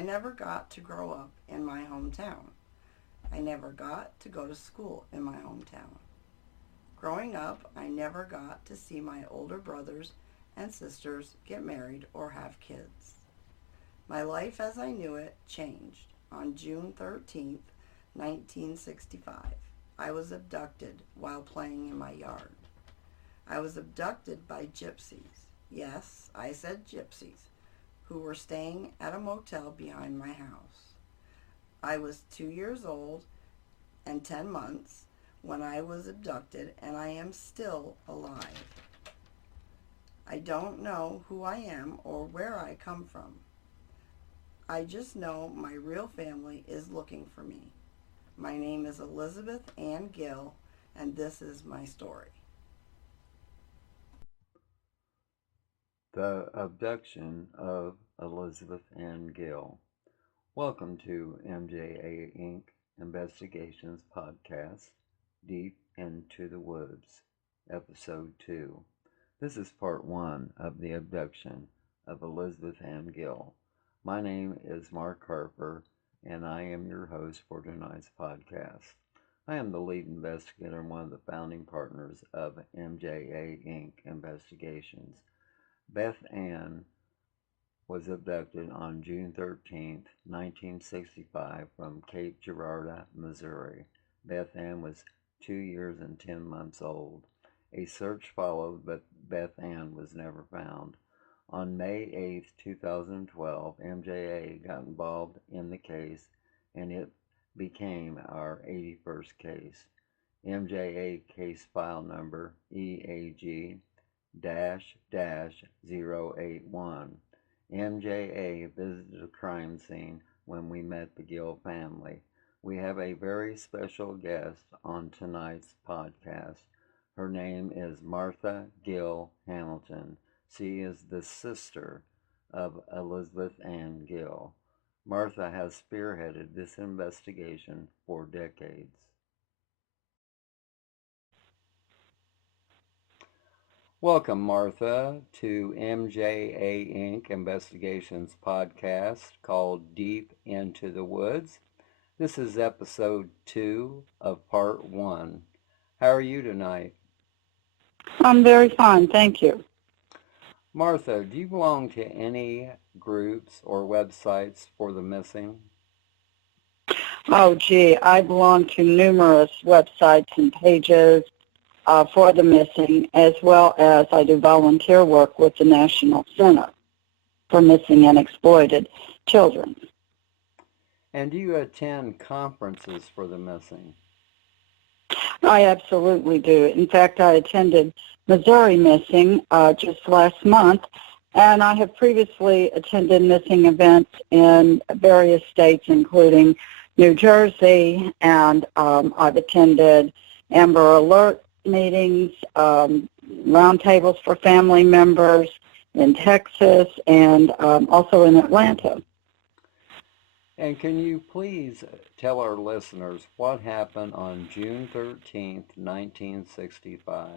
I never got to grow up in my hometown. I never got to go to school in my hometown. Growing up, I never got to see my older brothers and sisters get married or have kids. My life as I knew it changed on June 13th, 1965. I was abducted while playing in my yard. I was abducted by gypsies. Yes, I said gypsies, who were staying at a motel behind my house. I was 2 years old and 10 months when I was abducted, and I am still alive. I don't know who I am or where I come from. I just know my real family is looking for me. My name is Elizabeth Ann Gill, and this is my story. The Abduction of Elizabeth Ann Gill. Welcome to MJA Inc. Investigations Podcast, Deep into the Woods, Episode 2. This is Part 1 of the abduction of Elizabeth Ann Gill. My name is Mark Harper, and I am your host for tonight's podcast. I am the lead investigator and one of the founding partners of MJA Inc. Investigations. Beth Ann was abducted on June 13, 1965 from Cape Girardeau, Missouri. Beth Ann was 2 years and 10 months old. A search followed, but Beth Ann was never found. On May 8, 2012, MJA got involved in the case, and it became our 81st case. MJA case file number EAG-081. MJA visited a crime scene when we met the Gill family. We have a very special guest on tonight's podcast. Her name is Martha Gill Hamilton. She is the sister of Elizabeth Ann Gill. Martha has spearheaded this investigation for decades. Welcome, Martha, to MJA Inc. Investigations podcast called Deep into the Woods. This is episode 2 of part 1. How are you tonight? I'm very fine, thank you. Martha, do you belong to any groups or websites for the missing? Oh, gee, I belong to numerous websites and pages for the missing, as well as I do volunteer work with the National Center for Missing and Exploited Children. And do you attend conferences for the missing? I absolutely do. In fact, I attended Missouri Missing just last month, and I have previously attended missing events in various states, including New Jersey, and I've attended Amber Alert meetings, roundtables for family members in Texas, and also in Atlanta. And can you please tell our listeners what happened on June 13th, 1965?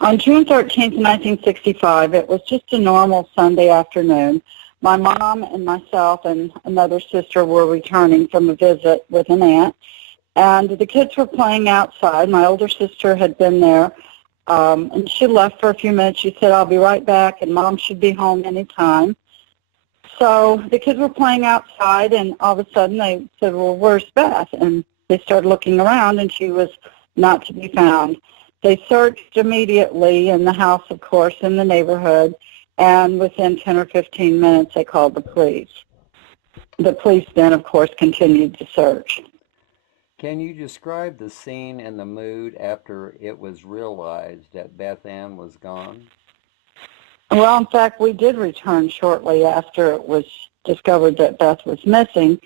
On June 13th, 1965, it was just a normal Sunday afternoon. My mom and myself and another sister were returning from a visit with an aunt, and the kids were playing outside. My older sister had been there, and she left for a few minutes. She said, "I'll be right back, and Mom should be home any time." So the kids were playing outside, and all of a sudden they said, "Well, where's Beth?" And they started looking around, and she was not to be found. They searched immediately in the house, of course, in the neighborhood, and within 10 or 15 minutes they called the police. The police then, of course, continued the search. Can you describe the scene and the mood after it was realized that Beth Ann was gone? Well, in fact, we did return shortly after it was discovered that Beth was missing.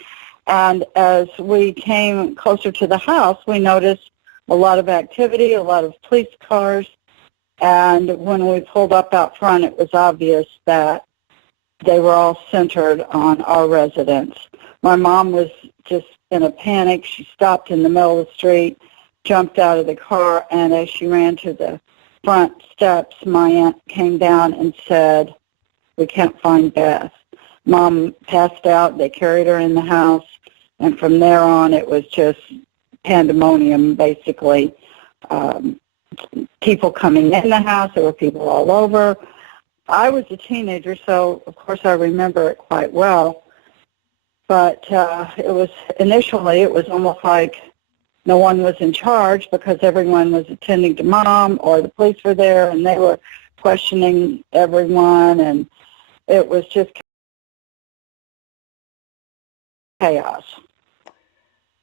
And as we came closer to the house, we noticed a lot of activity, a lot of police cars. And when we pulled up out front, it was obvious that they were all centered on our residence. My mom was just in a panic. She stopped in the middle of the street, jumped out of the car, and as she ran to the front steps, my aunt came down and said, "We can't find Beth." Mom passed out. They carried her in the house. And from there on, it was just pandemonium, basically. People coming in the house. There were people all over. I was a teenager, so, of course, I remember it quite well. But initially, it was almost like no one was in charge because everyone was attending to Mom, or the police were there, and they were questioning everyone, and it was just chaos.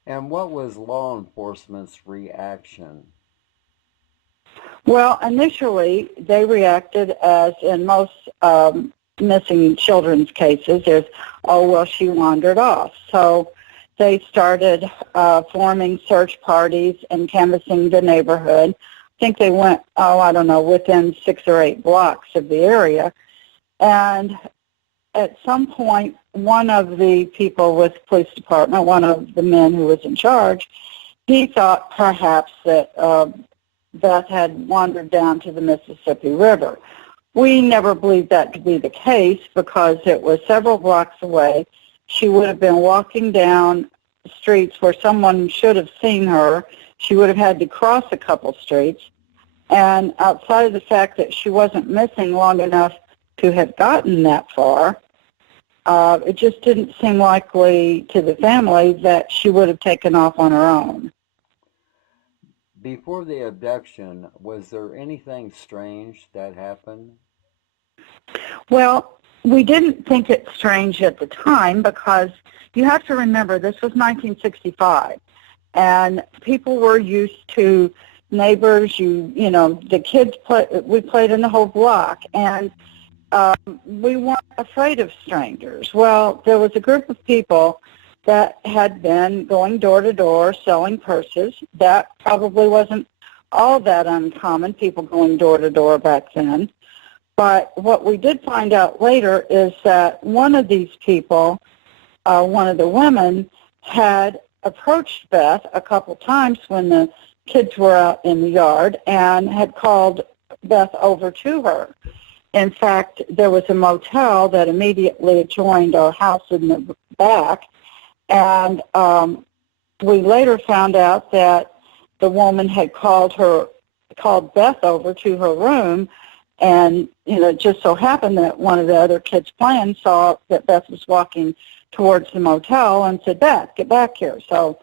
And what was law enforcement's reaction? Well, initially, they reacted as in most missing children's cases is, oh, well, she wandered off. So they started forming search parties and canvassing the neighborhood. I think they went, within 6 or 8 blocks of the area. And at some point, one of the people with the police department, one of the men who was in charge, he thought perhaps that Beth had wandered down to the Mississippi River. We never believed that to be the case because it was several blocks away. She would have been walking down streets where someone should have seen her. She would have had to cross a couple streets. And outside of the fact that she wasn't missing long enough to have gotten that far, it just didn't seem likely to the family that she would have taken off on her own. Before the abduction, was there anything strange that happened? Well, we didn't think it strange at the time because you have to remember this was 1965, and people were used to neighbors. The kids we played in the whole block, and we weren't afraid of strangers. Well, there was a group of people that had been going door to door selling purses. That probably wasn't all that uncommon, people going door to door back then. But what we did find out later is that one of these people, one of the women, had approached Beth a couple times when the kids were out in the yard and had called Beth over to her. In fact, there was a motel that immediately adjoined our house in the back, and we later found out that the woman had called Beth over to her room, and it just so happened that one of the other kids playing saw that Beth was walking towards the motel and said, "Beth, get back here." So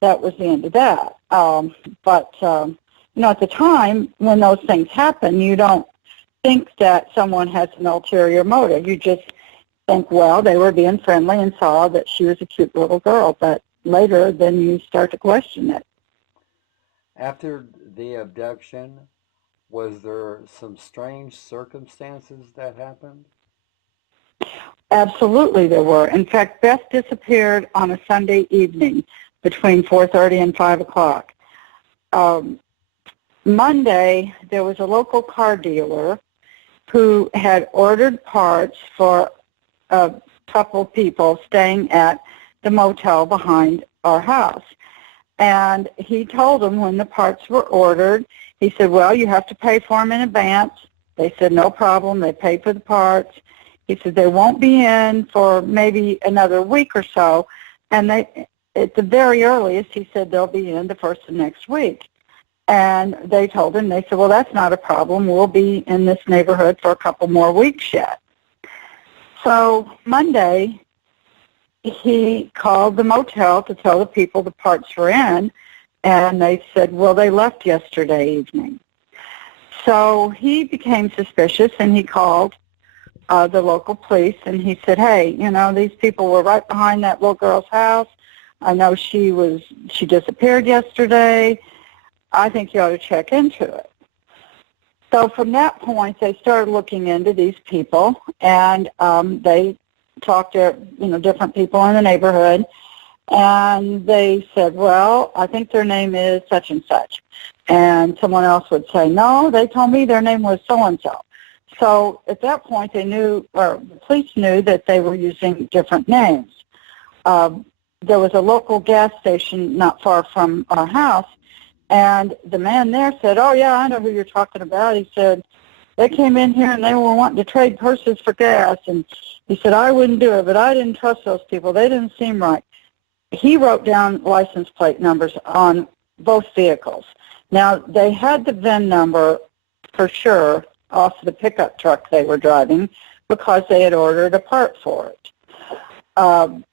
that was the end of that. But at the time when those things happen, you don't think that someone has an ulterior motive. You just think, well, they were being friendly and saw that she was a cute little girl. But later, then you start to question it. After the abduction, was there some strange circumstances that happened? Absolutely there were. In fact, Beth disappeared on a Sunday evening between 4:30 and 5 o'clock. Monday, there was a local car dealer who had ordered parts for a couple people staying at the motel behind our house. And he told them when the parts were ordered, he said, well, you have to pay for them in advance. They said, no problem. They paid for the parts. He said, they won't be in for maybe another week or so. And at the very earliest, he said, they'll be in the first of next week. And they told him, they said, well, that's not a problem. We'll be in this neighborhood for a couple more weeks yet. So Monday, he called the motel to tell the people the parts were in, and they said, well, they left yesterday evening. So he became suspicious, and he called the local police, and he said, hey, these people were right behind that little girl's house. I know she disappeared yesterday. I think you ought to check into it. So from that point, they started looking into these people, and they talked to different people in the neighborhood, and they said, well, I think their name is such and such. And someone else would say, no, they told me their name was so-and-so. So at that point, the police knew that they were using different names. There was a local gas station not far from our house, and the man there said, oh, yeah, I know who you're talking about. He said, they came in here and they were wanting to trade purses for gas. And he said, I wouldn't do it, but I didn't trust those people. They didn't seem right. He wrote down license plate numbers on both vehicles. Now, they had the VIN number for sure off the pickup truck they were driving because they had ordered a part for it.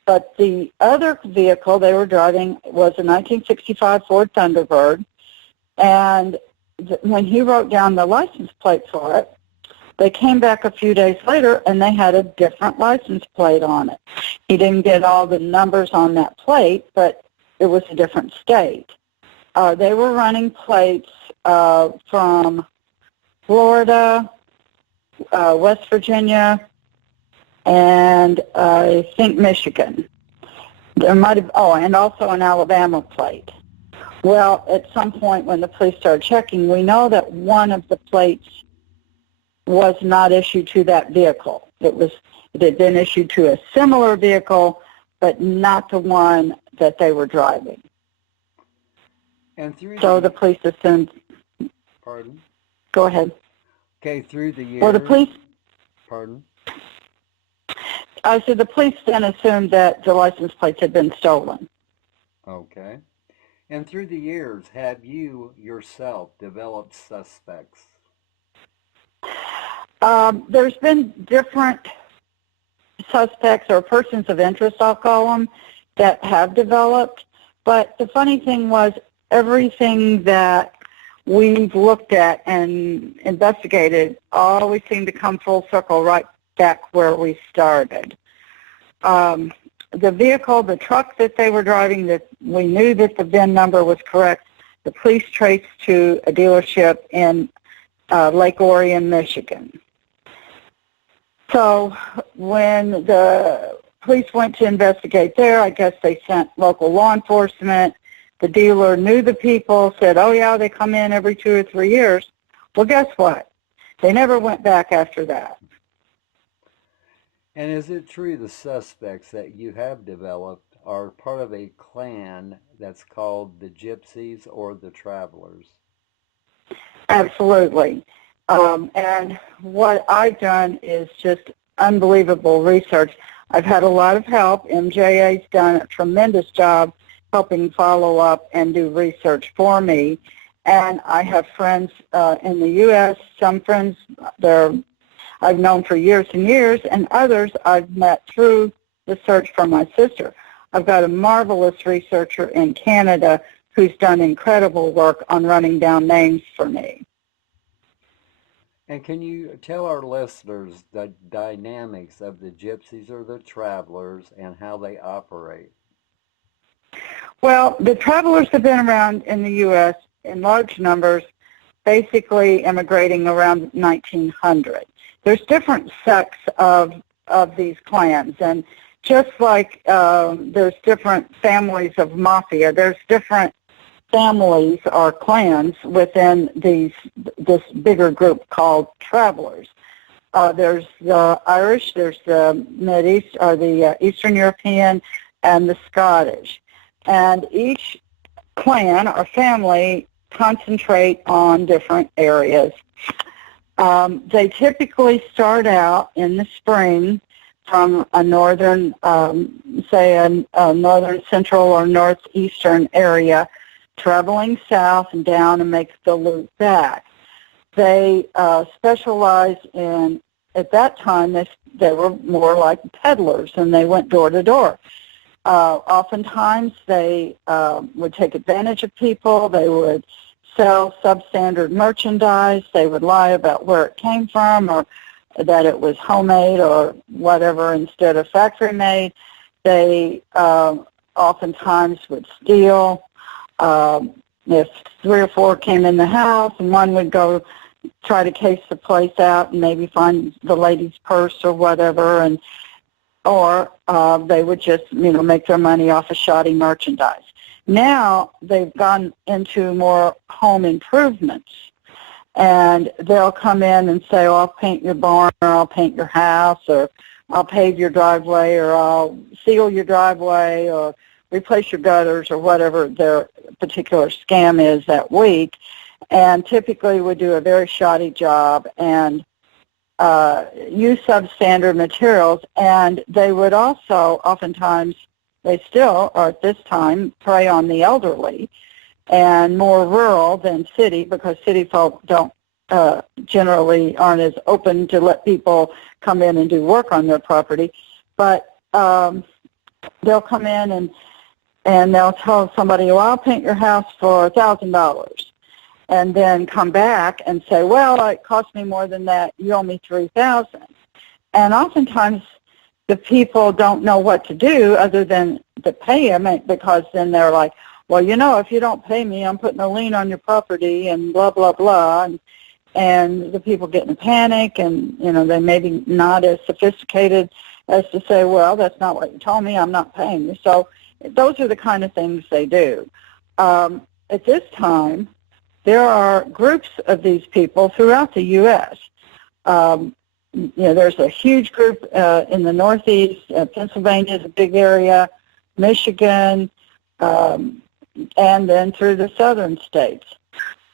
But the other vehicle they were driving was a 1965 Ford Thunderbird, and when he wrote down the license plate for it, they came back a few days later and they had a different license plate on it. He didn't get all the numbers on that plate, but it was a different state. They were running plates from Florida, West Virginia, and I think Michigan. There might have, and also an Alabama plate. Well, at some point when the police started checking, we know that one of the plates was not issued to that vehicle. It had been issued to a similar vehicle, but not the one that they were driving. And through so the police assumed. Pardon? Go ahead. Okay, through the years. Well, the police. Pardon? I said the police then assumed that the license plates had been stolen. Okay. And through the years, have you yourself developed suspects? There's been different suspects or persons of interest, I'll call them, that have developed. But the funny thing was everything that we've looked at and investigated always seemed to come full circle right back where we started. The vehicle, the truck that they were driving, that we knew that the VIN number was correct, the police traced to a dealership in Lake Orion, Michigan. So when the police went to investigate there, I guess they sent local law enforcement. The dealer knew the people, said, oh, yeah, they come in every 2 or 3 years. Well, guess what? They never went back after that. And is it true the suspects that you have developed are part of a clan that's called the Gypsies or the Travelers? Absolutely. And what I've done is just unbelievable research. I've had a lot of help. MJA's done a tremendous job helping follow up and do research for me. And I have friends in the U.S., some friends I've known for years and years, and others I've met through the search for my sister. I've got a marvelous researcher in Canada who's done incredible work on running down names for me. And can you tell our listeners the dynamics of the Gypsies or the Travelers and how they operate? Well, the Travelers have been around in the U.S. in large numbers, basically immigrating around 1900. There's different sects of these clans, and just like there's different families of mafia, there's different families or clans within this bigger group called Travelers. There's the Irish, there's the Mideast, or the Eastern European, and the Scottish. And each clan or family concentrate on different areas. They typically start out in the spring from a northern, say a northern central or northeastern area, traveling south and down and make the loop back. They specialize in, at that time, they were more like peddlers, and they went door to door. Oftentimes they would take advantage of people. They would sell substandard merchandise. They would lie about where it came from or that it was homemade or whatever instead of factory made. They oftentimes would steal. If 3 or 4 came in the house and one would go try to case the place out and maybe find the lady's purse or whatever, or they would just, make their money off of shoddy merchandise. Now they've gone into more home improvements, and they'll come in and say, oh, I'll paint your barn, or I'll paint your house, or I'll pave your driveway, or I'll seal your driveway, or replace your gutters, or whatever their particular scam is that week. and typically would do a very shoddy job and use substandard materials. And they would also, oftentimes, they still are at this time, prey on the elderly, and more rural than city, because city folk don't generally aren't as open to let people come in and do work on their property. But they'll come in and they'll tell somebody, well, I'll paint your house for $1,000, and then come back and say, well, it cost me more than that. You owe me $3,000. And oftentimes the people don't know what to do other than to pay them, because then they're like, well, you know, if you don't pay me, I'm putting a lien on your property and blah, blah, blah. And the people get in a panic, and, you know, they may be not as sophisticated as to say, well, that's not what you told me, I'm not paying you. So those are the kind of things they do. At this time, there are groups of these people throughout the U.S. You know, there's a huge group in the Northeast. Pennsylvania is a big area, Michigan, and then through the southern states.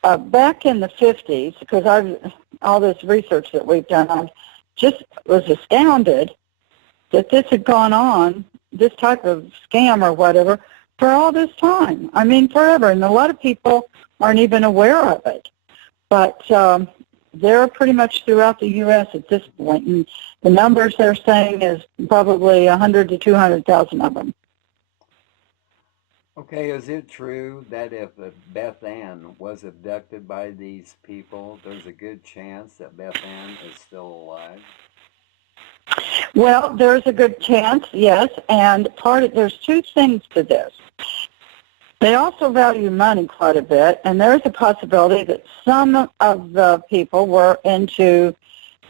Back in the 50s, because all this research that we've done, I just was astounded that this had gone on, this type of scam or whatever, for all this time. I mean, forever. And a lot of people aren't even aware of it. But they're pretty much throughout the U.S. at this point. And the numbers they're saying is probably 100 to 200,000 of them. Okay, is it true that if Beth Ann was abducted by these people, there's a good chance that Beth Ann is still alive? Well, there's a good chance, yes, and there's two things to this. They also value money quite a bit, and there's a possibility that some of the people were into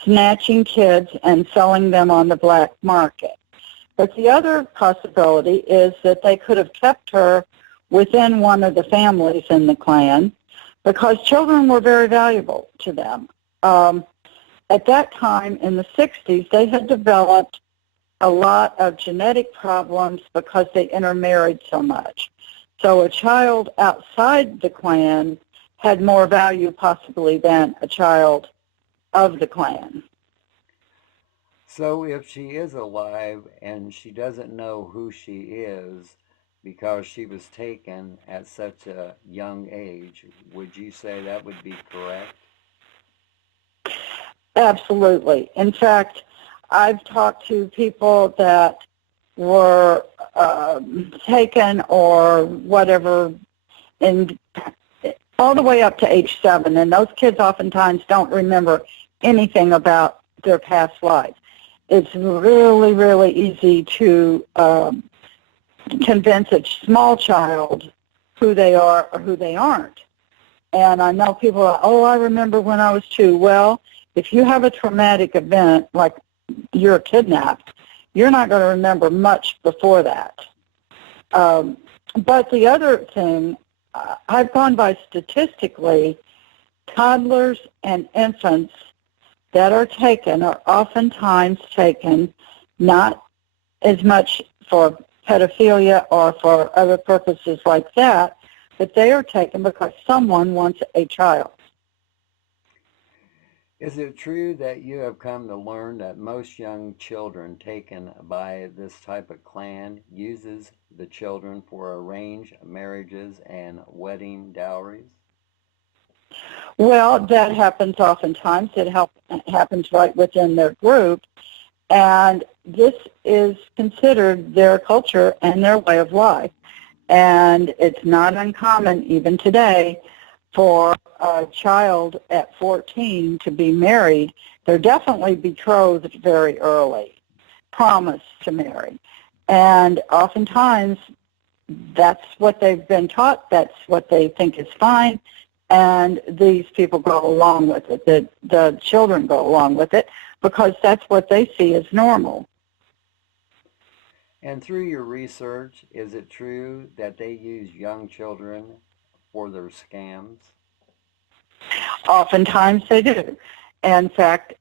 snatching kids and selling them on the black market. But the other possibility is that they could have kept her within one of the families in the clan, because children were very valuable to them. At that time, in the 60s, they had developed a lot of genetic problems because they intermarried so much. So a child outside the clan had more value possibly than a child of the clan. So if she is alive and she doesn't know who she is because she was taken at such a young age, would you say that would be correct? Absolutely. In fact, I've talked to people that were taken or whatever, and all the way up to age 7, and those kids oftentimes don't remember anything about their past life. It's really, really easy to convince a small child who they are or who they aren't. And I know people are, oh, I remember when I was 2. Well, if you have a traumatic event, like you're kidnapped, you're not going to remember much before that. But the other thing, I've gone by statistically, toddlers and infants that are taken are oftentimes taken not as much for pedophilia or for other purposes like that, but they are taken because someone wants a child. Is it true that you have come to learn that most young children taken by this type of clan uses the children for arranged marriages and wedding dowries? Well, that happens oftentimes. It happens right within their group, and this is considered their culture and their way of life. And it's not uncommon, even today, for a child at 14 to be married. They're definitely betrothed very early, promised to marry. And oftentimes, that's what they've been taught, that's what they think is fine, and these people go along with it. The children go along with it because that's what they see as normal. And through your research, is it true that they use young children for their scams? Oftentimes they do. In fact,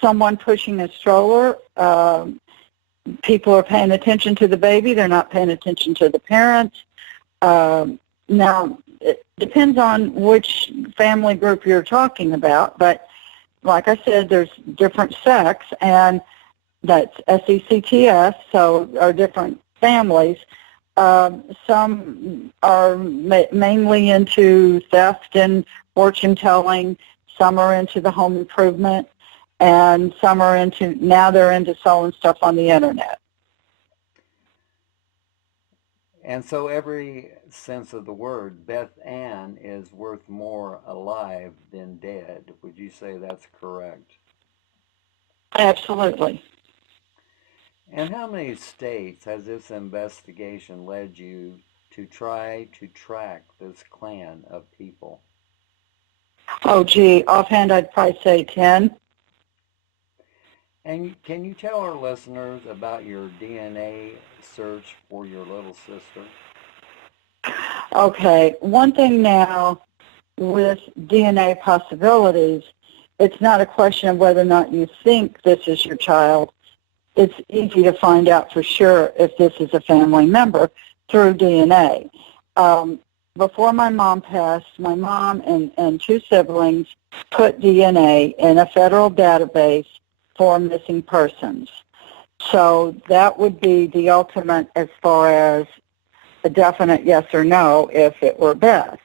someone pushing a stroller, people are paying attention to the baby. They're not paying attention to the parents. Now, it depends on which family group you're talking about, but like I said, there's different sects, and that's SECTS, so are different families. Some are mainly into theft and fortune telling. Some are into the home improvement, and some are now they're into selling stuff on the internet. And so every sense of the word, Beth Ann is worth more alive than dead. Would you say that's correct? Absolutely. And how many states has this investigation led you to try to track this clan of people? Oh, gee, offhand I'd probably say 10. And can you tell our listeners about your DNA search for your little sister? Okay, one thing now with DNA possibilities, it's not a question of whether or not you think this is your child. It's easy to find out for sure if this is a family member through DNA. Before my mom passed, my mom and two siblings put DNA in a federal database for missing persons. So that would be the ultimate as far as a definite yes or no if it were Beth.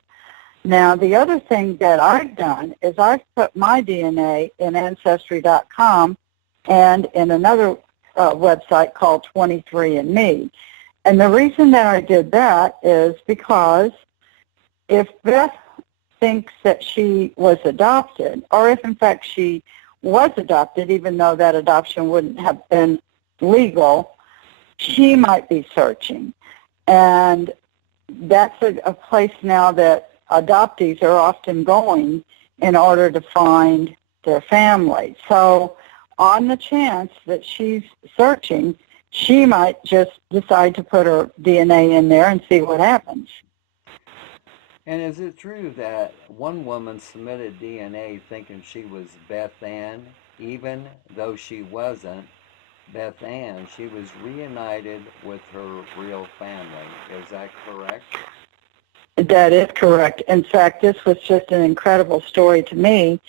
Now, the other thing that I've done is I've put my DNA in Ancestry.com and in another website called 23andMe. And the reason that I did that is because if Beth thinks that she was adopted, or if in fact she was adopted, even though that adoption wouldn't have been legal, she might be searching. And that's a place now that adoptees are often going in order to find their family. So on the chance that she's searching, she might just decide to put her DNA in there and see what happens. And is it true that one woman submitted DNA thinking she was Beth Ann, even though she wasn't Beth Ann? She was reunited with her real family. Is that correct? That is correct. In fact, this was just an incredible story to me,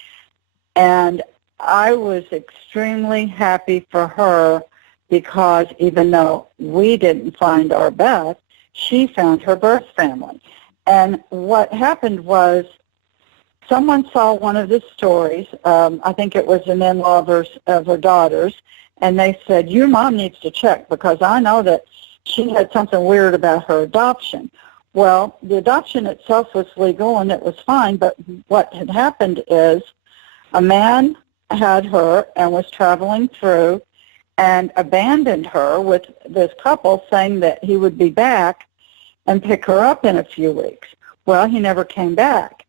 and I was extremely happy for her because even though we didn't find our Beth, she found her birth family. And what happened was someone saw one of the stories. I think it was an in-law of her daughter's, and they said, your mom needs to check because I know that she had something weird about her adoption. Well, the adoption itself was legal and it was fine, but what had happened is a man had her and was traveling through and abandoned her with this couple saying that he would be back and pick her up in a few weeks. Well, he never came back.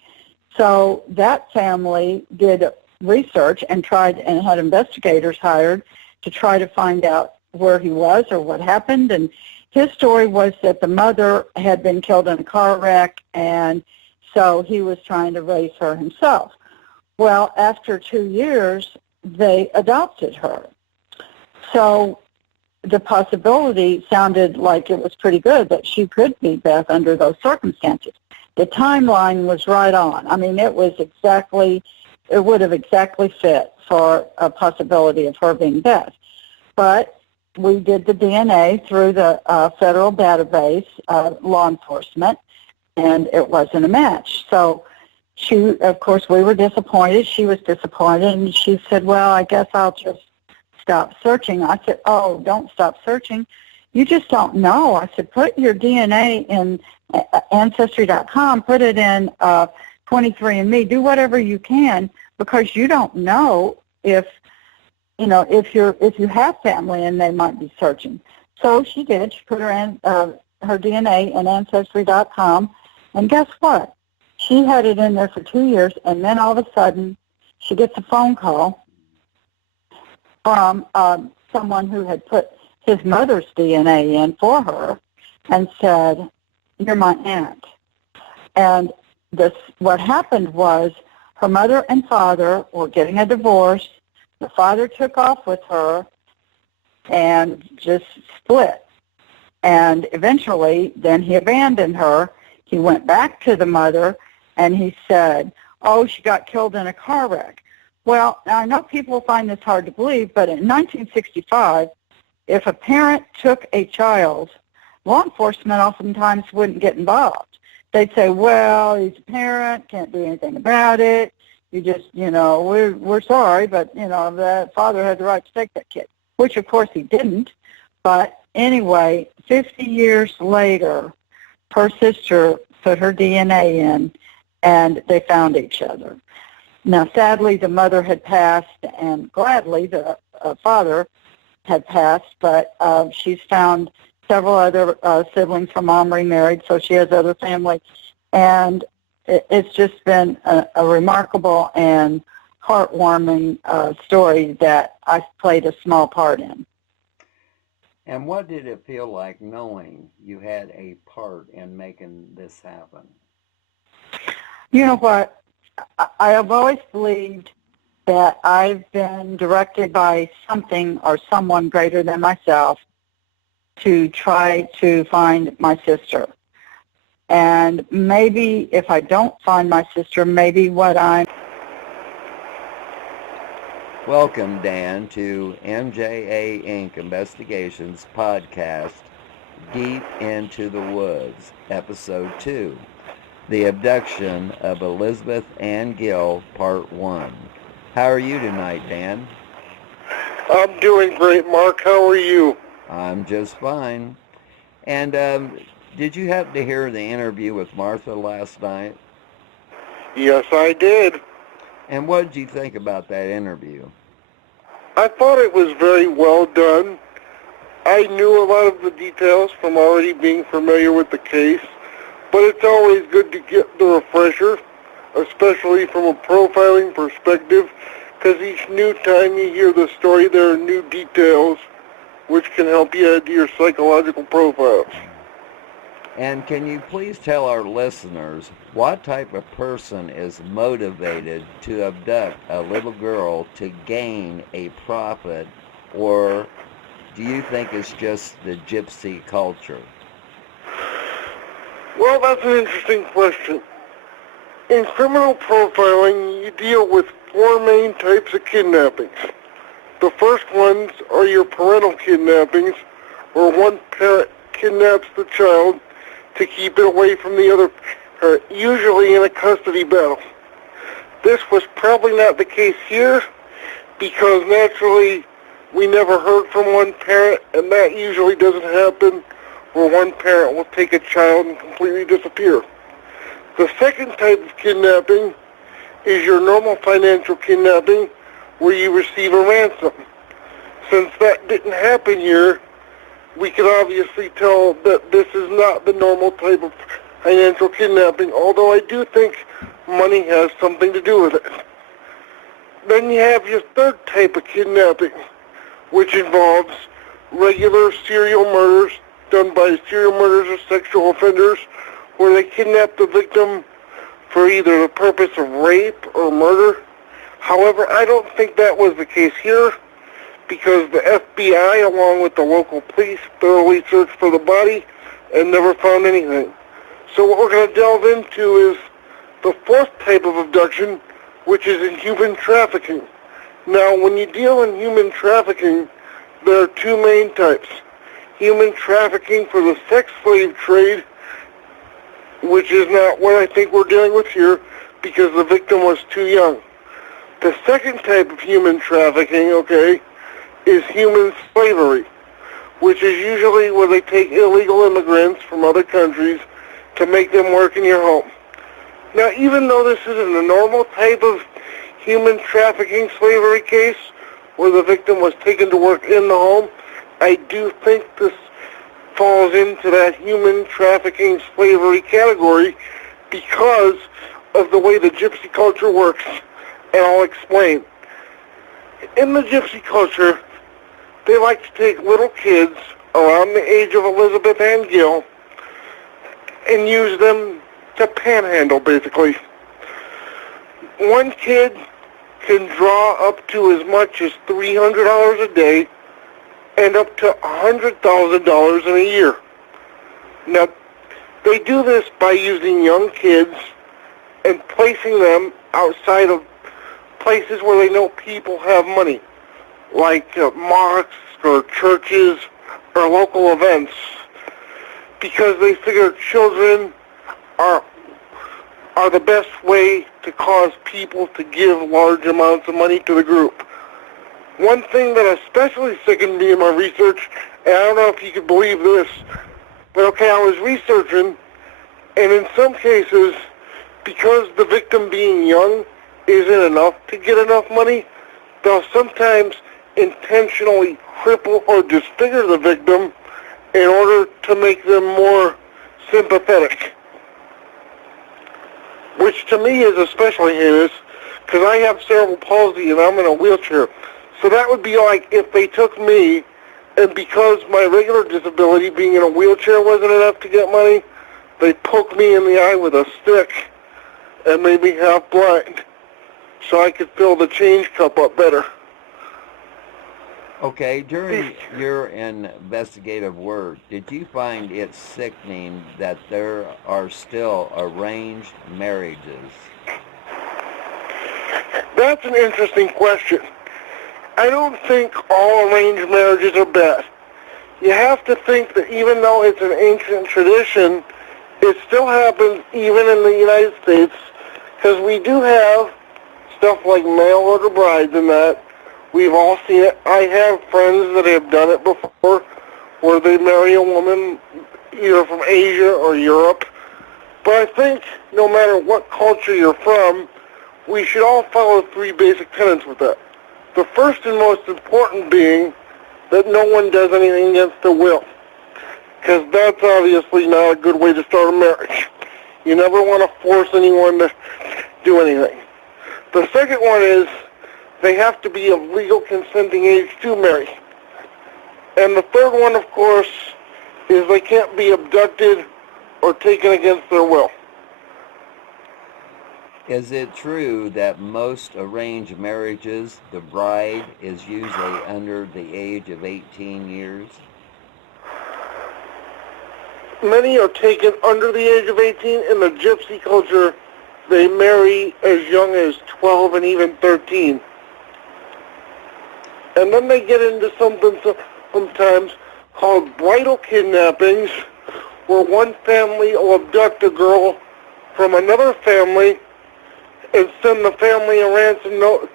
So that family did research and tried and had investigators hired to try to find out where he was or what happened. And his story was that the mother had been killed in a car wreck, and so he was trying to raise her himself. Well, after 2 years, they adopted her. So the possibility sounded like it was pretty good that she could be Beth under those circumstances. The timeline was right on. I mean, it would have exactly fit for a possibility of her being Beth. But we did the DNA through the federal database, law enforcement, and it wasn't a match. So she, of course, we were disappointed. She was disappointed, and she said, well, I guess I'll just stop searching. I said, oh, don't stop searching. You just don't know. I said, put your DNA in Ancestry.com, put it in 23andMe, do whatever you can because you don't know if you have family and they might be searching. So she did. She put her DNA in Ancestry.com, and guess what? She had it in there for 2 years, and then all of a sudden she gets a phone call from someone who had put his mother's DNA in for her and said, you're my aunt. And what happened was her mother and father were getting a divorce. The father took off with her and just split. And eventually, then he abandoned her. he went back to the mother and he said, oh, she got killed in a car wreck. Well, I know people find this hard to believe, but in 1965, if a parent took a child, law enforcement oftentimes wouldn't get involved. They'd say, well, he's a parent, can't do anything about it. You just, we're sorry, but, the father had the right to take that kid, which, of course, he didn't. But anyway, 50 years later, her sister put her DNA in, and they found each other. Now, sadly, the mother had passed, and gladly, the father had passed, but she's found several other siblings. Her mom remarried, so she has other family. And it's just been a remarkable and heartwarming story that I played a small part in. And what did it feel like knowing you had a part in making this happen? You know what? I have always believed that I've been directed by something or someone greater than myself to try to find my sister. And maybe if I don't find my sister, maybe what I'm... Welcome, Dan, to MJA Inc. Investigations podcast, Deep into the Woods, Episode 2, The Abduction of Elizabeth Ann Gill, Part 1. How are you tonight, Dan? I'm doing great, Mark. How are you? I'm just fine. And did you happen to hear the interview with Martha last night? Yes, I did. And what did you think about that interview? I thought it was very well done. I knew a lot of the details from already being familiar with the case, but it's always good to get the refresher, especially from a profiling perspective, because each new time you hear the story, there are new details which can help you add to your psychological profiles. And can you please tell our listeners what type of person is motivated to abduct a little girl to gain a profit, or do you think it's just the gypsy culture? Well, that's an interesting question. In criminal profiling, you deal with four main types of kidnappings. The first ones are your parental kidnappings, where one parent kidnaps the child to keep it away from the other parent, usually in a custody battle. This was probably not the case here, because naturally we never heard from one parent, and that usually doesn't happen, where one parent will take a child and completely disappear. The second type of kidnapping is your normal financial kidnapping, where you receive a ransom. Since that didn't happen here, we can obviously tell that this is not the normal type of financial kidnapping, although I do think money has something to do with it. Then you have your third type of kidnapping, which involves regular serial murders done by serial murderers or sexual offenders, where they kidnap the victim for either the purpose of rape or murder. However, I don't think that was the case here, because the FBI, along with the local police, thoroughly searched for the body and never found anything. So what we're going to delve into is the fourth type of abduction, which is in human trafficking. Now, when you deal in human trafficking, there are two main types. Human trafficking for the sex slave trade, which is not what I think we're dealing with here, because the victim was too young. The second type of human trafficking, is human slavery, which is usually where they take illegal immigrants from other countries to make them work in your home. Now, even though this isn't a normal type of human trafficking slavery case, where the victim was taken to work in the home, I do think this falls into that human trafficking slavery category because of the way the gypsy culture works, and I'll explain. In the gypsy culture, they like to take little kids around the age of Elizabeth Ann Gill and use them to panhandle, basically. One kid can draw up to as much as $300 a day and up to $100,000 in a year. Now, They do this by using young kids and placing them outside of places where they know people have money, like mosques or churches or local events, because they figure children are the best way to cause people to give large amounts of money to the group. One thing that especially sickened me in my research, and I don't know if you could believe this, but okay, I was researching, and in some cases, because the victim being young isn't enough to get enough money, they'll sometimes intentionally cripple or disfigure the victim in order to make them more sympathetic. Which to me is especially heinous, because I have cerebral palsy and I'm in a wheelchair. So that would be like if they took me, and because my regular disability, being in a wheelchair, wasn't enough to get money, they poked me in the eye with a stick and made me half blind so I could fill the change cup up better. Okay, during your investigative work, did you find it sickening that there are still arranged marriages? That's an interesting question. I don't think all arranged marriages are bad. You have to think that even though it's an ancient tradition, it still happens even in the United States, because we do have stuff like mail order brides and that. We've all seen it. I have friends that have done it before, where they marry a woman either from Asia or Europe. But I think no matter what culture you're from, we should all follow three basic tenets with that. The first and most important being that no one does anything against their will, because that's obviously not a good way to start a marriage. You never want to force anyone to do anything. The second one is they have to be of legal consenting age to marry. And the third one, of course, is they can't be abducted or taken against their will. Is it true that most arranged marriages, the bride is usually under the age of 18 years? Many are taken under the age of 18. In the gypsy culture, they marry as young as 12 and even 13. And then they get into something sometimes called bridal kidnappings, where one family will abduct a girl from another family and send the family a ransom note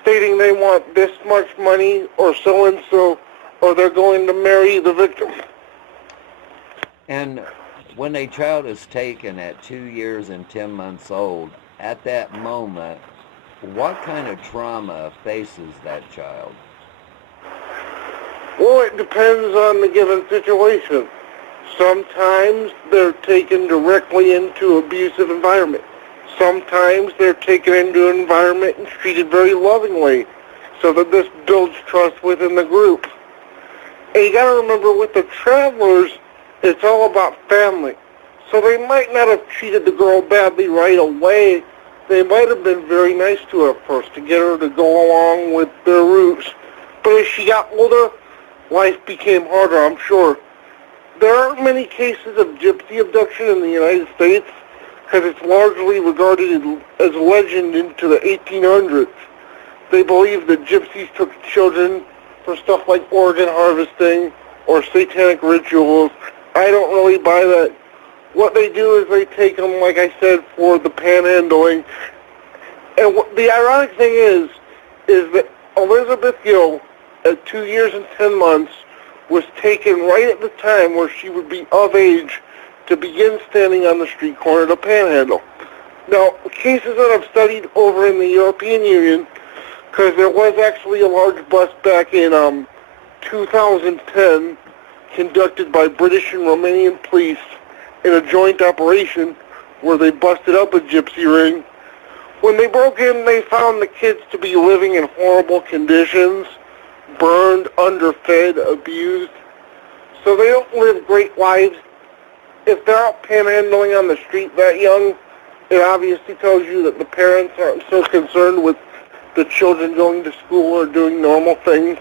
stating they want this much money or so-and-so, or they're going to marry the victim. And when a child is taken at 2 years and 10 months old, at that moment, what kind of trauma faces that child? Well, it depends on the given situation. Sometimes they're taken directly into an abusive environment. Sometimes they're taken into an environment and treated very lovingly, so that this builds trust within the group. And you gotta remember, with the travelers, it's all about family. So they might not have treated the girl badly right away. They might have been very nice to her first to get her to go along with their routes. But as she got older, life became harder, I'm sure. There aren't many cases of gypsy abduction in the United States, because it's largely regarded as legend into the 1800s. They believe that gypsies took children for stuff like organ harvesting or satanic rituals. I don't really buy that. What they do is they take them, like I said, for the panhandling. And the ironic thing is that Elizabeth Gill, at 2 years and 10 months, was taken right at the time where she would be of age to begin standing on the street corner to panhandle. Now, cases that I've studied over in the European Union, because there was actually a large bust back in 2010 conducted by British and Romanian police in a joint operation where they busted up a gypsy ring. When they broke in, they found the kids to be living in horrible conditions, burned, underfed, abused. So they don't live great lives. If they're out panhandling on the street that young, it obviously tells you that the parents aren't so concerned with the children going to school or doing normal things.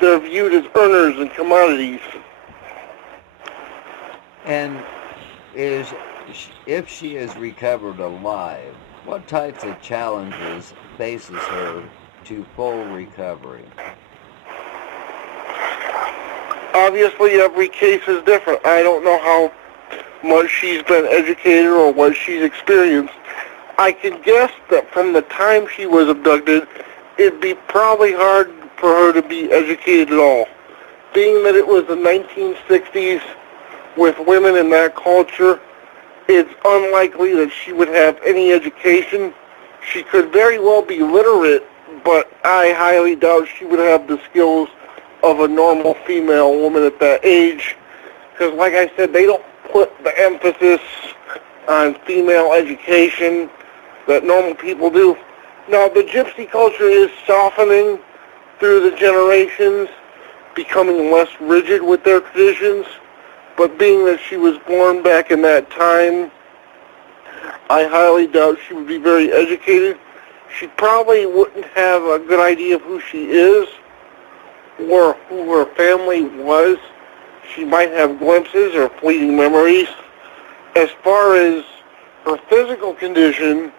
They're viewed as earners and commodities. And is if she is recovered alive, what types of challenges faces her to full recovery? Obviously, every case is different. I don't know how much she's been educated or what she's experienced. I can guess that from the time she was abducted, it'd be probably hard for her to be educated at all. Being that it was the 1960s with women in that culture, it's unlikely that she would have any education. She could very well be literate, but I highly doubt she would have the skills of a normal female woman at that age. Because like I said, they don't put the emphasis on female education that normal people do. Now, the gypsy culture is softening through the generations, becoming less rigid with their traditions, but being that she was born back in that time, I highly doubt she would be very educated. She probably wouldn't have a good idea of who she is or who her family was. She might have glimpses or fleeting memories. As far as her physical condition,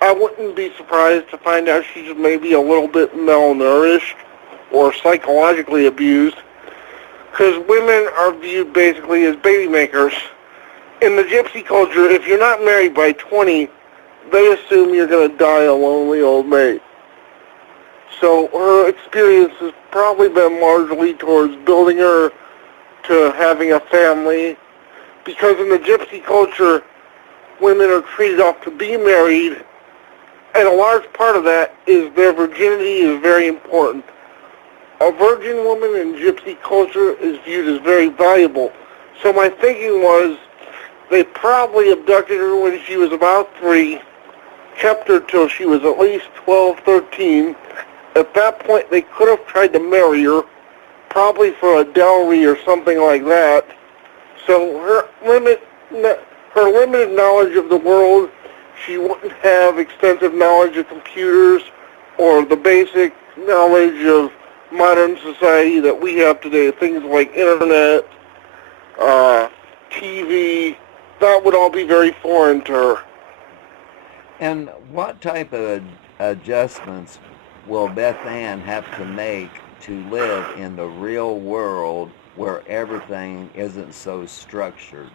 I wouldn't be surprised to find out she's maybe a little bit malnourished or psychologically abused, because women are viewed basically as baby makers. In the gypsy culture, if you're not married by 20, they assume you're going to die a lonely old maid. So her experience has probably been largely towards building her to having a family, because in the gypsy culture, women are treated off to be married, and a large part of that is their virginity is very important. A virgin woman in gypsy culture is viewed as very valuable. So my thinking was they probably abducted her when she was about 3, kept her till she was at least 12, 13. At that point, they could have tried to marry her, probably for a dowry or something like that. So her limited knowledge of the world, she wouldn't have extensive knowledge of computers or the basic knowledge of modern society that we have today, things like internet, TV, that would all be very foreign to her. And what type of adjustments will Beth Ann have to make to live in the real world where everything isn't so structured?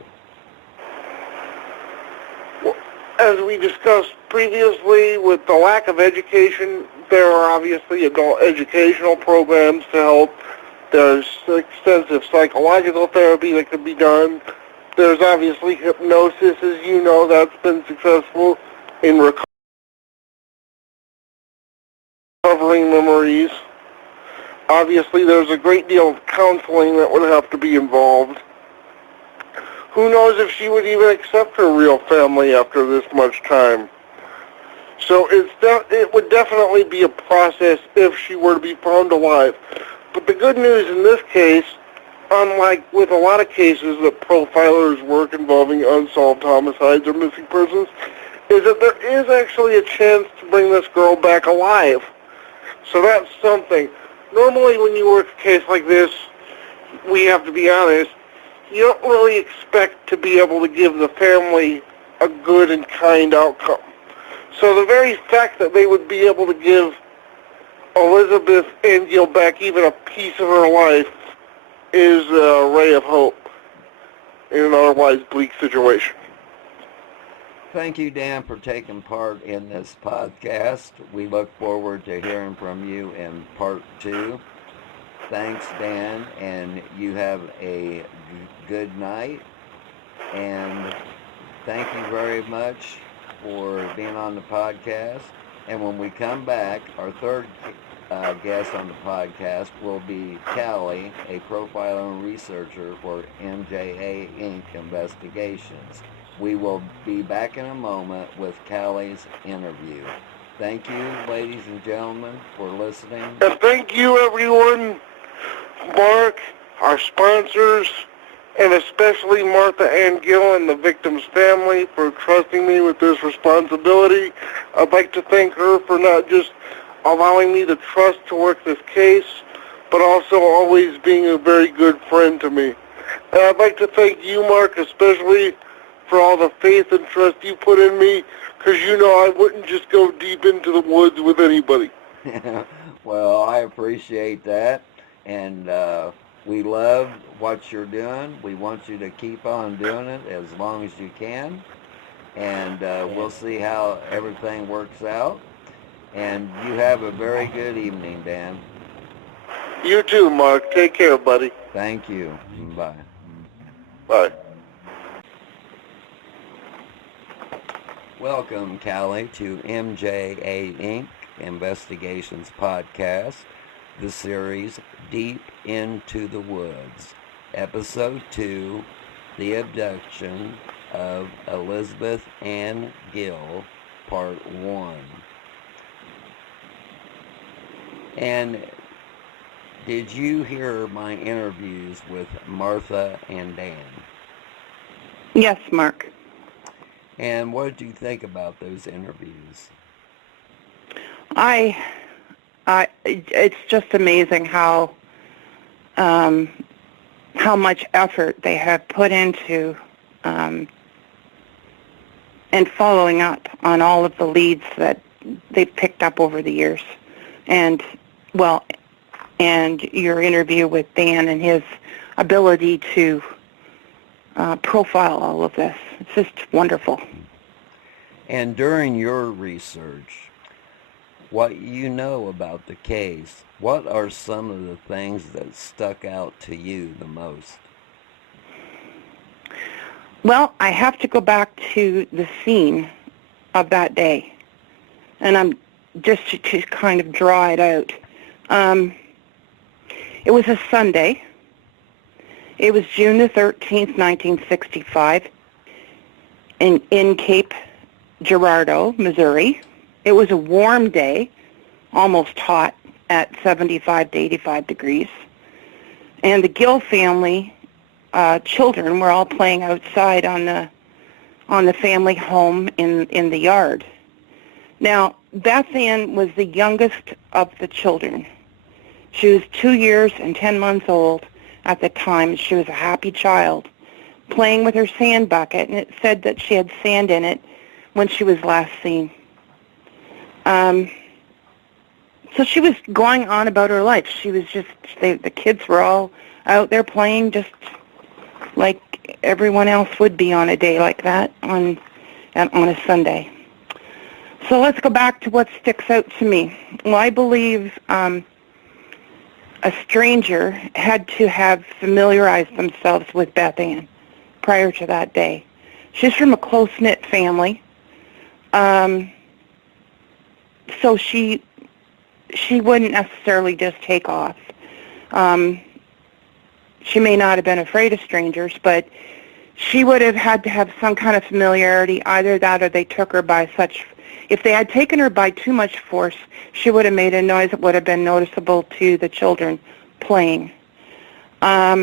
Well, as we discussed previously, with the lack of education, there are obviously adult educational programs to help. There's extensive psychological therapy that could be done. There's obviously hypnosis, as you know, that's been successful in recovering memories. Obviously, there's a great deal of counseling that would have to be involved. Who knows if she would even accept her real family after this much time. So it would definitely be a process if she were to be found alive. But the good news in this case, unlike with a lot of cases that profilers work involving unsolved homicides or missing persons, is that there is actually a chance to bring this girl back alive. So that's something. Normally when you work a case like this, we have to be honest, you don't really expect to be able to give the family a good and kind outcome. So the very fact that they would be able to give Elizabeth and Gill back even a piece of her life is a ray of hope in an otherwise bleak situation. Thank you, Dan, for taking part in this podcast. We look forward to hearing from you in part 2. Thanks, Dan, and you have a good night. And thank you very much for being on the podcast. And when we come back, our third guest on the podcast will be Callie, a profiler and researcher for MJA Inc. Investigations. We will be back in a moment with Callie's interview. Thank you, ladies and gentlemen, for listening. And thank you, everyone, Mark, our sponsors, and especially Martha Ann Gill and the victim's family for trusting me with this responsibility. I'd like to thank her for not just allowing me the trust to work this case, but also always being a very good friend to me. And I'd like to thank you, Mark, especially for all the faith and trust you put in me, because you know I wouldn't just go deep into the woods with anybody. Well, I appreciate that, and we love what you're doing. We want you to keep on doing it as long as you can, and we'll see how everything works out. And you have a very good evening, Dan. You too, Mark. Take care, buddy. Thank you. Bye. Bye. Welcome, Callie, to MJA Inc. Investigations Podcast, the series Deep into the Woods, Episode 2, The Abduction of Elizabeth Ann Gill, Part 1. And did you hear my interviews with Martha and Dan? Yes, Mark. And what did you think about those interviews? It's just amazing how much effort they have put into and following up on all of the leads that they've picked up over the years. And your interview with Dan and his ability to profile all of this. It's just wonderful. And during your research, what you know about the case, what are some of the things that stuck out to you the most? Well, I have to go back to the scene of that day, and I'm just to kind of draw it out. It was a Sunday. It was June the 13th, 1965, in Cape Girardeau, Missouri. It was a warm day, almost hot, at 75 to 85 degrees. And the Gill family children were all playing outside on the family home in the yard. Now, Beth Ann was the youngest of the children. She was 2 years and 10 months old at the time. She was a happy child, playing with her sand bucket, and it said that she had sand in it when she was last seen. So she was going on about her life. She was just, the kids were all out there playing just like everyone else would be on a day like that on a Sunday. So let's go back to what sticks out to me. Well, I believe a stranger had to have familiarized themselves with Beth Ann prior to that day. She's from a close-knit family. So she wouldn't necessarily just take off. She may not have been afraid of strangers, but she would have had to have some kind of familiarity, either that or they took her by such... If they had taken her by too much force, she would have made a noise that would have been noticeable to the children playing. The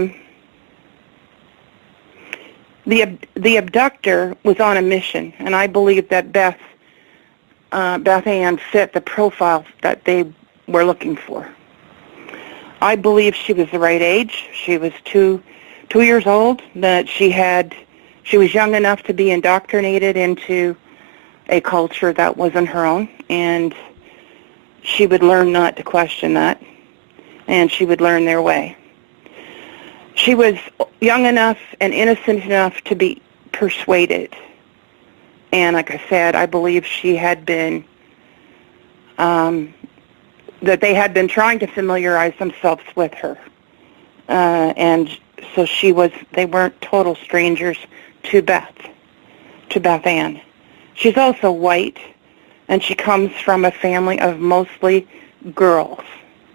abductor was on a mission, and I believe that Beth Ann fit the profile that they were looking for. I believe she was the right age. She was two years old, that she was young enough to be indoctrinated into a culture that wasn't her own, and she would learn not to question that, and she would learn their way. She was young enough and innocent enough to be persuaded. And like I said, I believe she had been, that they had been trying to familiarize themselves with her. And so they weren't total strangers to Beth Ann. She's also white, and she comes from a family of mostly girls.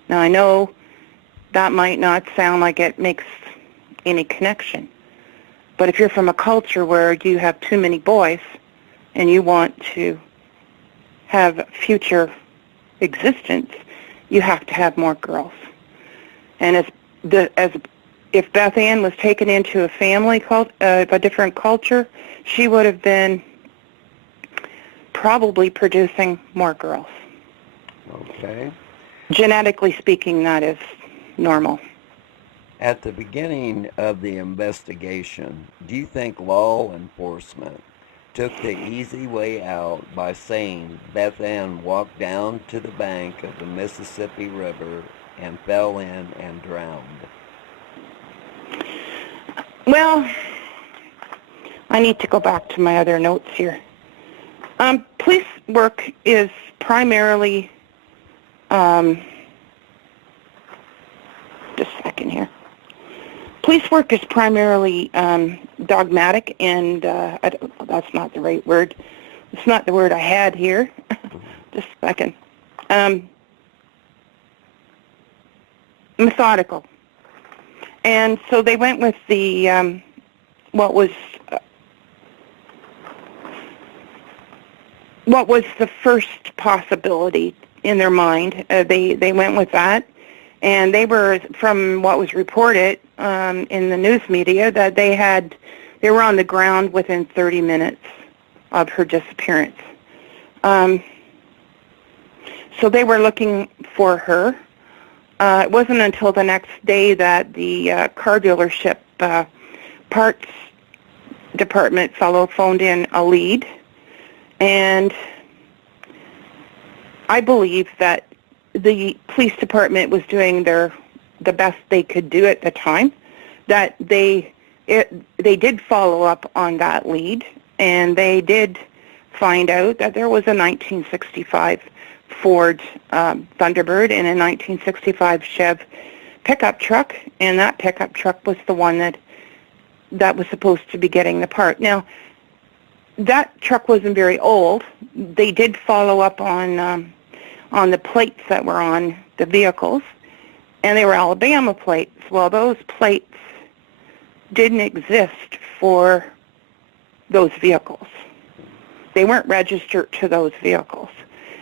Now, I know that might not sound like it makes any connection, but if you're from a culture where you have too many boys and you want to have future existence, you have to have more girls. And if Beth Ann was taken into a family a different culture, she would have been probably producing more girls. Okay. Genetically speaking, that is normal. At the beginning of the investigation, do you think law enforcement took the easy way out by saying Beth Ann walked down to the bank of the Mississippi River and fell in and drowned? Well, I need to go back to my other notes here. Police work is primarily, just a second here. Police work is primarily dogmatic, and that's not the right word. It's not the word I had here. Just a second. Methodical. And so they went with the what was the first possibility in their mind. They went with that, and they were, from what was reported in the news media, that they were on the ground within 30 minutes of her disappearance. So they were looking for her. It wasn't until the next day that the car dealership parts department fellow phoned in a lead, and I believe that the police department was doing the best they could do at the time, that they did follow up on that lead, and they did find out that there was a 1965 Ford Thunderbird and a 1965 Chev pickup truck, and that pickup truck was the one that was supposed to be getting the part. Now, that truck wasn't very old. They did follow up on the plates that were on the vehicles, and they were Alabama plates. Well, those plates didn't exist for those vehicles. They weren't registered to those vehicles.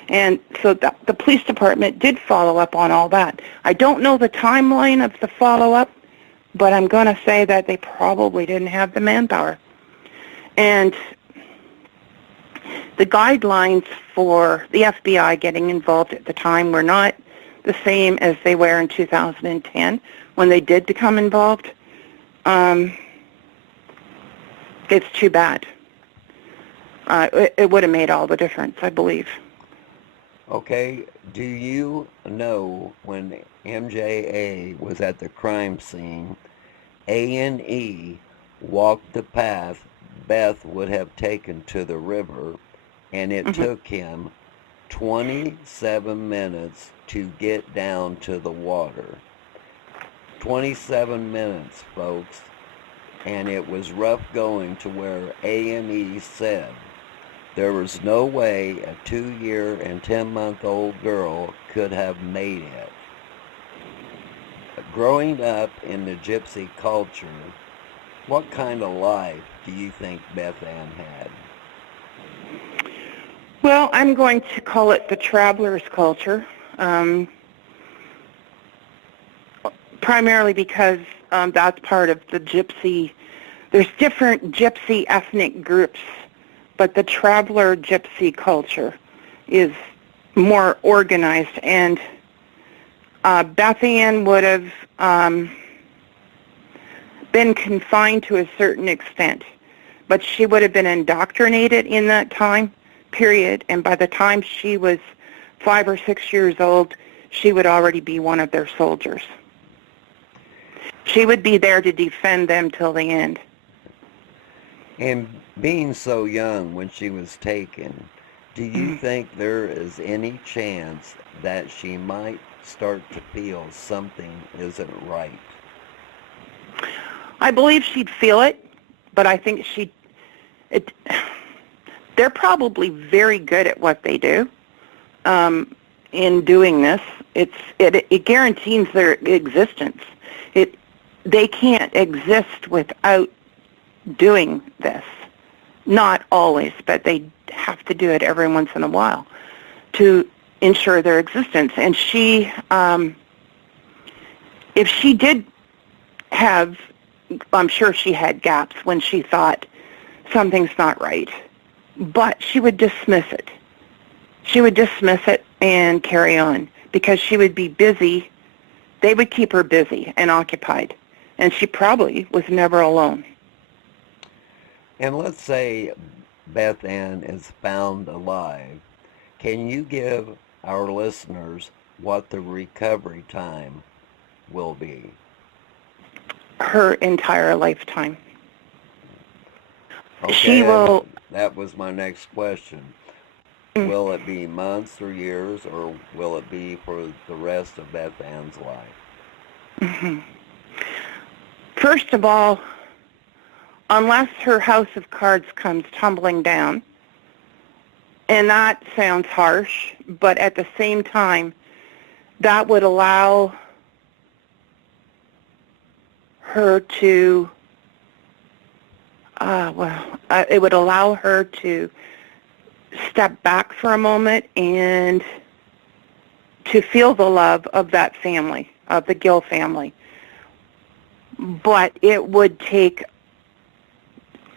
And so the police department did follow up on all that. I don't know the timeline of the follow-up, but I'm going to say that they probably didn't have the manpower. And the guidelines for the FBI getting involved at the time were not the same as they were in 2010 when they did become involved. It's too bad. It would have made all the difference, I believe. Okay, do you know when MJA was at the crime scene, A&E walked the path Beth would have taken to the river, and it took him 27 minutes to get down to the water. 27 minutes, folks, and it was rough going to where A&E said there was no way a 2-year and 10-month-old girl could have made it. Growing up in the gypsy culture, what kind of life do you think Beth Ann had? Well, I'm going to call it the traveler's culture, primarily because that's part of the gypsy. There's different gypsy ethnic groups, but the traveler gypsy culture is more organized, and Beth Ann would have been confined to a certain extent, but she would have been indoctrinated in that time period, and by the time she was 5 or 6 years old, she would already be one of their soldiers. She would be there to defend them till the end. And being so young when she was taken, do you think there is any chance that she might start to feel something isn't right? I believe she'd feel it, but I think they're probably very good at what they do in doing this. It guarantees their existence. They can't exist without doing this. Not always, but they have to do it every once in a while to ensure their existence. And she, if she did have, I'm sure she had gaps when she thought something's not right, but she would dismiss it. She would dismiss it and carry on because she would be busy. They would keep her busy and occupied and she probably was never alone. And let's say Beth Ann is found alive. Can you give our listeners what the recovery time will be? Her entire lifetime. Okay, She will. That was my next question. Will it be months or years, or will it be for the rest of Beth Ann's life? Mm-hmm. First of all, unless her house of cards comes tumbling down, and that sounds harsh, but at the same time, that would allow her to, it would allow her to step back for a moment and to feel the love of that family, of the Gill family. But it would take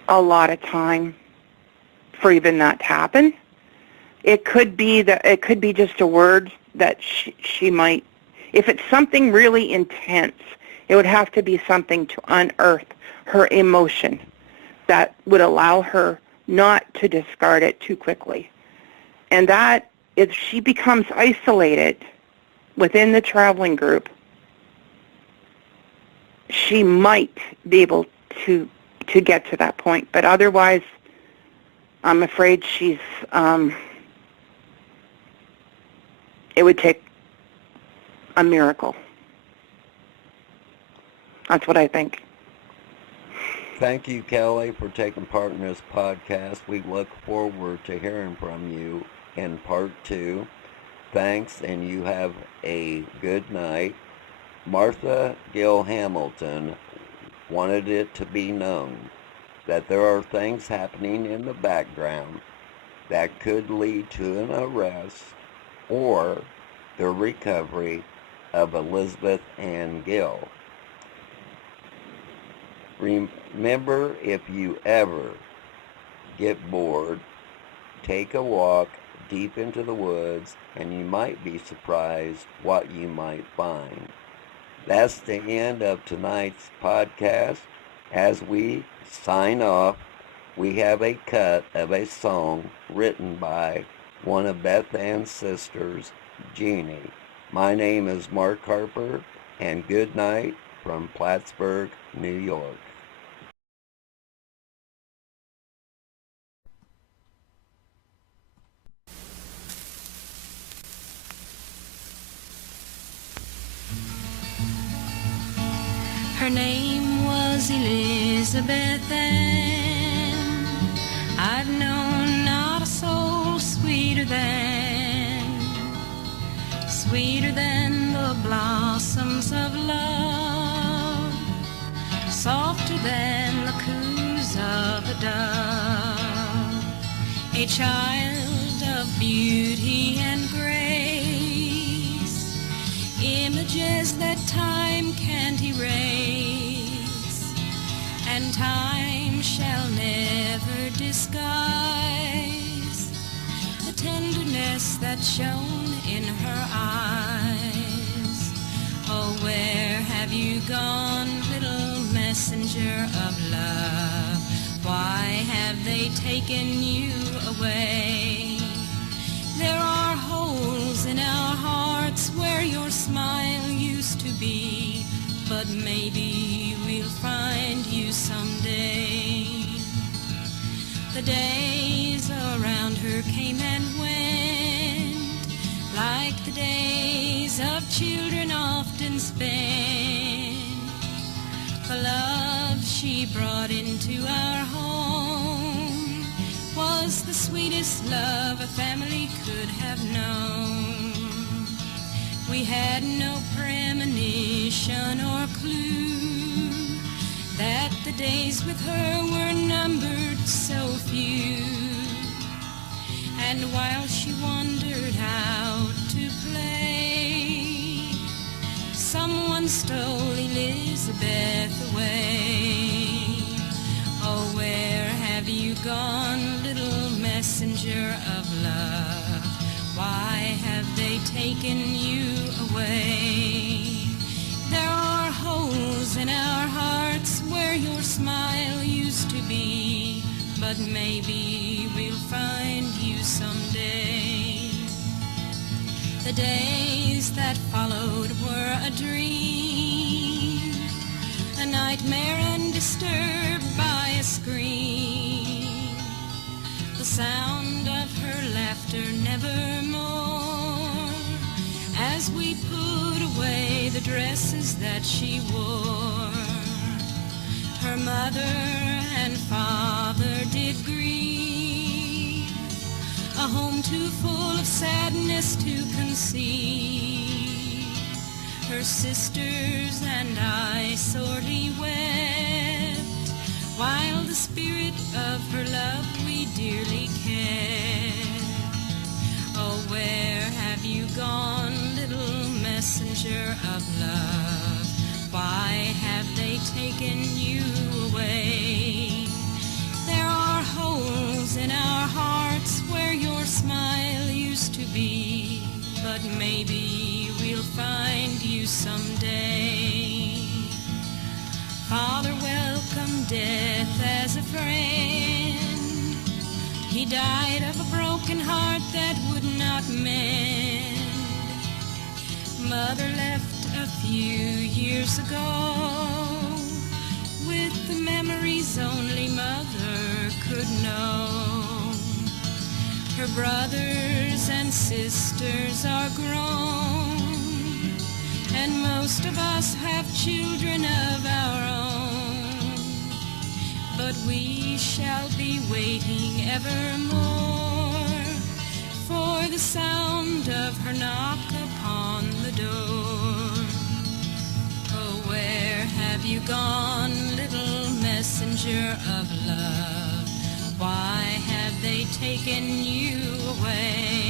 a lot of time for even that to happen. It could be just a word that she might, if it's something really intense, it would have to be something to unearth her emotion that would allow her not to discard it too quickly. And that, if she becomes isolated within the traveling group, she might be able to get to that point. But otherwise, I'm afraid she's, it would take a miracle. That's what I think. Thank you, Kelly, for taking part in this podcast. We look forward to hearing from you in part 2. Thanks, and you have a good night. Martha Gill Hamilton wanted it to be known that there are things happening in the background that could lead to an arrest or the recovery of Elizabeth Ann Gill. Remember, if you ever get bored, take a walk deep into the woods, and you might be surprised what you might find. That's the end of tonight's podcast. As we sign off, we have a cut of a song written by one of Beth Ann's sisters, Jeannie. My name is Mark Harper, and good night from Plattsburgh, New York. Her name was Elizabeth Ann. I've known not a soul sweeter than the blossoms of love, softer than the coos of a dove, a child of beauty and grace, images that time can't erase, and time shall never disguise the tenderness that shone in her eyes. Oh, where have you gone, little messenger of love? Why have they taken you away? There are holes in our hearts where your smile used to be, but maybe we'll find you someday. The days around her came and went, like the days of children often spent. The love she brought into our home was the sweetest love a family could have known. We had no premonition or clue that the days with her were numbered so few. And while she wandered out to play, someone stole Elizabeth away. Oh, where have you gone, little messenger of love? Why have they taken you away? There are holes in our hearts days that followed were a dream, a nightmare undisturbed by a scream, the sound of her laughter nevermore, as we put away the dresses that she wore. Her mother and father did grieve, a home too full of sadness to conceive. Her sisters and I sorely wept, while the spirit of her love we dearly kept. Oh, where have you gone, little messenger of love? Why have they taken you away? There are holes in our hearts where your smile used to be, but maybe we'll find you someday. Father welcomed death as a friend. He died of a broken heart that would not mend. Mother left a few years ago with the memories only mother could know. Her brothers and sisters are grown, and most of us have children of our own. But we shall be waiting evermore for the sound of her knock upon the door. Oh, where have you gone, little messenger of love? Why have they taken you away?